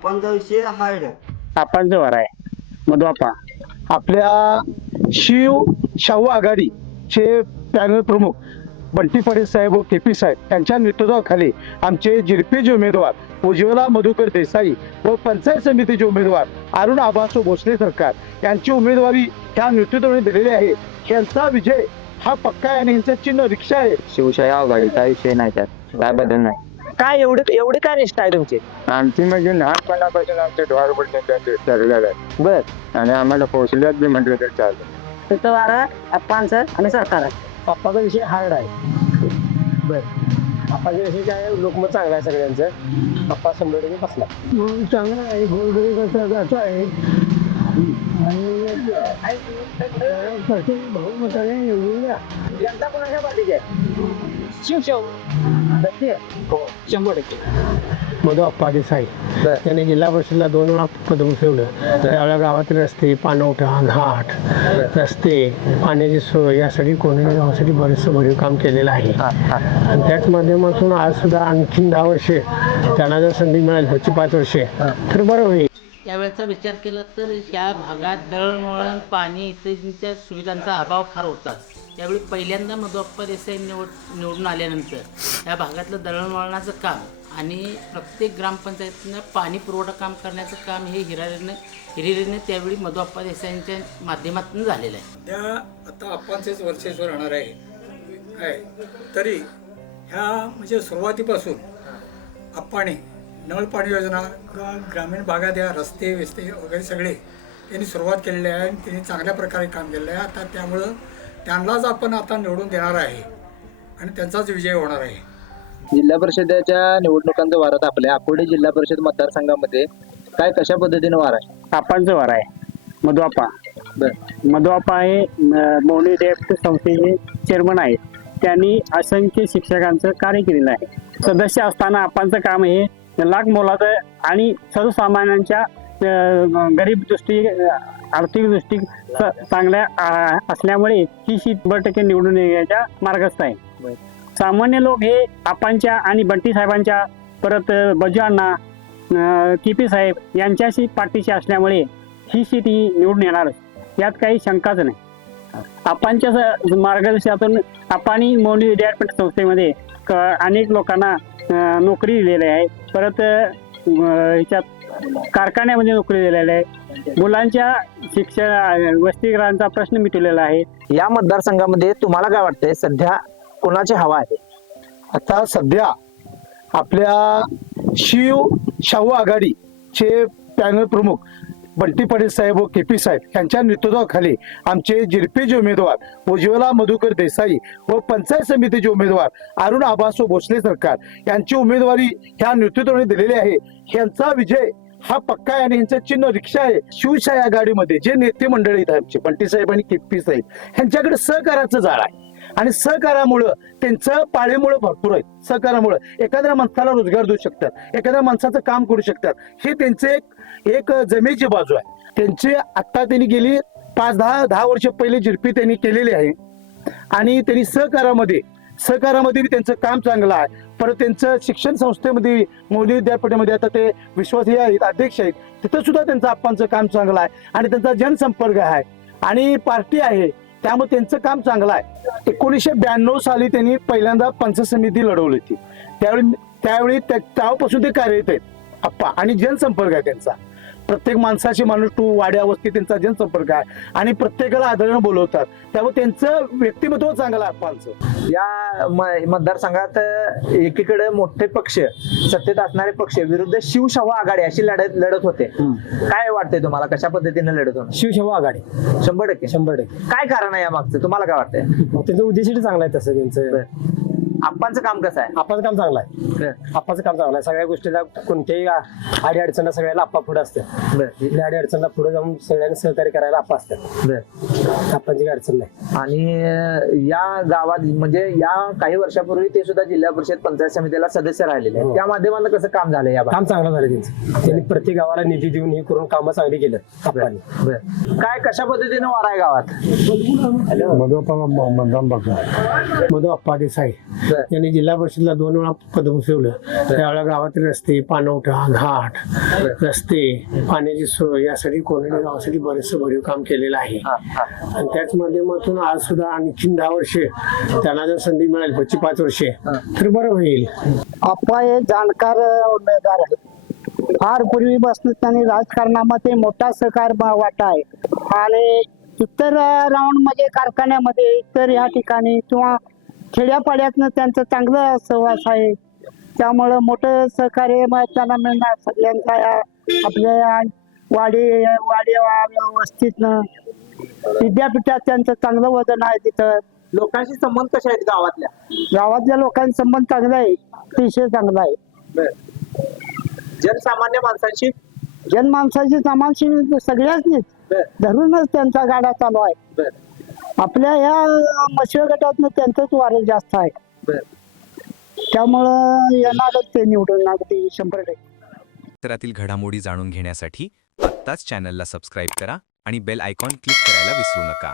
आपणचा विषय हार्ड. आपांचं वार आहे मधुआपा. आपल्या शाहू आघाडीचे पॅनल प्रमुख बंटी पाटील साहेब व केपी साहेब यांच्या नेतृत्वाखाली आमचे जिरपीचे उमेदवार उज्ज्वला मधुकर देसाई व पंचायत समितीचे उमेदवार अरुण आबासो भोसले सरकार यांची उमेदवारी ह्या नेतृत्वाने दिलेली आहे. यांचा विजय हा पक्का आहे आणि यांचं चिन्ह रिक्षा आहे. शिवशाही आघाडीचा विषय नाही, त्यात काय बदल नाही. काय एवढे काय निष्ठा आहे तुमची? आमची म्हणजे लहानपणापासून आमच्या ढोरपर्यंत ठरलेलं आहे. बर, आणि आम्हाला पोहोचल्यात बी म्हटलं तर चालतं. तुमचं वारा आप्पांचं आणि सरकार आहे. पप्पाचा विषय हार्ड आहे. बर, पप्पाच्या विषयी काय लोकमत चांगलं आहे सगळ्यांचं. पप्पा 100% बसला चांगला आहे. गोरगरीबाचा आहे आणि बहुमताने निवडून द्या. जनता कोणाच्या पाठीची आहे? शिवशाहू. हो, 100%. मधुआप्पा देसाई त्यांनी जिल्हा परिषदला 2 वेळा पद ठेवलं. त्यावेळेला गावातील रस्ते, पाणवठा, घाट, रस्ते, पाण्याची सोय यासाठी कोणी गावासाठी बरेचसं भरीव काम केलेलं आहे. आणि त्याच माध्यमातून आज सुद्धा आणखीन 10 वर्षे त्यांना जर संधी मिळाली, पुढची 5 वर्षे तर बरं होईल. त्यावेळेचा विचार केला तर ह्या भागात दळणवळण, पाणी इत्यादींच्या सुविधांचा अभाव फार होता. त्यावेळी पहिल्यांदा मधुआप्पा देसाई निवडून आल्यानंतर या भागातलं दळणवळणाचं काम आणि प्रत्येक ग्रामपंचायतीनं पाणी पुरवठा काम करण्याचं काम हे हिरिरीने त्यावेळी मधुआप्पा देसाईंच्या माध्यमातून झालेलं आहे. त्या आता आप्पांचेच वर्चस्व राहणार आहे काय तरी ह्या म्हणजे सुरुवातीपासून आप्पाने नळ पाणी योजना ग्रामीण भागात या रस्ते वेस्ते वगैरे सगळे त्यांनी सुरुवात केलेली आहे आणि त्यांनी चांगल्या प्रकारे काम केलेलं आहे. आता त्यामुळं त्यांनाच आपण आता निवडून देणार आहे आणि त्यांचाच विजय होणार आहे. जिल्हा परिषदेच्या निवडणुकांचं वारात आपल्या अकोले जिल्हा परिषद मतदारसंघामध्ये काय कशा पद्धतीने वार आहे? आपांचं वार आहे मधुआपा. मधुआपा हे मौनी डेप्ट संस्थेचे चेअरमन आहेत. त्यांनी असंख्य शिक्षकांचं कार्य केलेलं आहे. सदस्य असताना आपांचं काम हे लाख मोलाचं आणि सर्वसामान्यांच्या गरीब दृष्टी आर्थिक दृष्टी चांगल्या असल्यामुळे ही सीट 100% निवडून येण्याच्या मार्गस्थ आहे. सामान्य लोक हे आपांच्या आणि बंटी साहेबांच्या परत बजू अण्णा, केपी साहेब यांच्याशी पाठीशी असल्यामुळे ही सीट ही निवडून येणार, यात काही शंकाच नाही. आपांच्या मार्गदर्शनातून आपांनी मौनी विद्यापीठ संस्थेमध्ये अनेक लोकांना नोकरी दिलेली आहे. परत ह्याच्यात कारखान्यामध्ये नोकरी दिलेली आहे. मुलांच्या शिक्षण वसतिगृहांचा प्रश्न मिटवलेला आहे. या मतदारसंघामध्ये तुम्हाला काय वाटतंय सध्या कोणाची हवा आहे? आता सध्या आपल्या शाहू आघाडीचे पॅनल प्रमुख बंटी पाटील साहेब व केपी साहेब यांच्या नेतृत्वाखाली आमचे जिरपीचे उमेदवार उज्ज्वला मधुकर देसाई व पंचायत समितीचे उमेदवार अरुण आबासो भोसले सरकार यांची उमेदवारी ह्या नेतृत्वाने दिलेली आहे. यांचा विजय हा पक्का आहे आणि यांचं चिन्ह रिक्षा आहे. शिवशाही आघाडीमध्ये जे नेते मंडळी आहेत आमचे बंटी साहेब आणि केपी साहेब यांच्याकडे सहकाराचं जाळ आहे आणि सहकारामुळं त्यांचं पाळेमुळं भरपूर आहे. सहकारामुळं एखाद्या माणसाला रोजगार देऊ शकतात, एखाद्या माणसाचं काम करू शकतात. हे त्यांचे एक जमेची बाजू आहे. त्यांचे आता त्यांनी गेली 5-10 वर्ष पहिले जिरपी त्यांनी केलेली आहे आणि त्यांनी सहकारामध्ये बी त्यांचं काम चांगलं आहे. परत त्यांचं शिक्षण संस्थेमध्ये मौनी विद्यापीठामध्ये आता ते विश्वासीय आहेत, अध्यक्ष आहेत, तिथं सुद्धा त्यांचं आप्पांचं काम चांगलं आहे आणि त्यांचा जनसंपर्क आहे आणि पार्टी आहे, त्यामुळे त्यांचं काम चांगलं आहे. 1992 साली त्यांनी पहिल्यांदा पंचायत समिती लढवली होती. त्यावेळी तेव्हापासून ते कार्यरत आहेत आप्पा आणि जनसंपर्क आहे त्यांचा. प्रत्येक माणसाची माणूस टू वाड्या वस्ती त्यांचा जनसंपर्क आहे आणि प्रत्येकाला आदरानं बोलवतात. त्यामुळे त्यांचं व्यक्तिमत्व चांगलं आहे आप्पांचं. या मतदारसंघात एकीकडे मोठे पक्ष, सत्तेत असणारे पक्ष विरुद्ध शिवशाहू आघाडी अशी लढत होते. काय वाटतंय तुम्हाला, कशा पद्धतीने लढत होणार? शिवशाहू आघाडी 100%. काय कारण आहे या मागचं, तुम्हाला काय वाटतंय? त्यांचं उद्देश चांगला आहे तसं त्यांचं. आप्पांचं काम कसं आहे? आप्पाचं काम चांगलं आहे. आप्पाचं काम चांगलं आहे. सगळ्या गोष्टीला कोणत्याही अडी अडचणला सगळ्याला आप्पा पुढे असते. कुठल्या अडी अडचणला पुढे जाऊन सगळ्यांनी सहकार्य करायला आप्पा असतात. आप्पांची काही अडचण नाही. आणि या गावात म्हणजे या काही वर्षापूर्वी ते सुद्धा जिल्हा परिषद पंचायत समितीला सदस्य राहिलेले आहेत. त्या माध्यमातून कसं काम झालं? या काम चांगलं झालं त्यांचं. त्यांनी प्रत्येक गावाला निधी देऊन हे करून कामं चांगली केलं आप्पांनी. काय कशा पद्धतीने वार आहे गावात? मधुआप्पा मतदान बघा. मधुआप्पा देसाई बर. त्यांनी जिल्हा परिषदला 2 वेळा पद भूषवलं. त्यावेळेला गावातील रस्ते, पाणवठा, घाट, रस्ते, पाण्याची सोय यासाठी कोरडे गावासाठी बरेचसे भरीव काम केलेलं आहे. आणि त्याच माध्यमातून आज सुद्धा आणखी 10 वर्षे त्यांना जर संधी मिळेल, 25 वर्षे, तर बरं होईल. आप्पा हे जाणकार उमेदवार आहे. फार पूर्वीपासून त्यांनी राजकारणामध्ये मोठा सहकार वाटा आहे. आणि इतर राऊंड म्हणजे कारखान्यामध्ये, इतर या ठिकाणी किंवा खेड्यापाड्यातनं त्यांचं चांगलं सहवास आहे. त्यामुळं मोठं सहकार्य त्यांना मिळणार सगळ्यांचा आपल्या वाडी वस्तीतनं. विद्यापीठात त्यांचं चांगलं वजन आहे. तिथं लोकांशी संबंध कसे आहेत गावातल्या? गावातल्या लोकांचा संबंध चांगला आहे, अतिशय चांगला आहे. जनसामान्य माणसांशी जनमानसाची सामानशी सगळ्याच धरूनच त्यांचा गाडा चालू आहे. आपल्या ह्या मशिवा गटातनं त्यांचंच वारं जास्त आहे. त्यामुळं येणारच ते निवडून अगदी 100%. परिसरातील घडामोडी जाणून घेण्यासाठी आत्ताच चॅनलला सबस्क्राईब करा आणि बेल आयकॉन क्लिक करायला विसरू नका.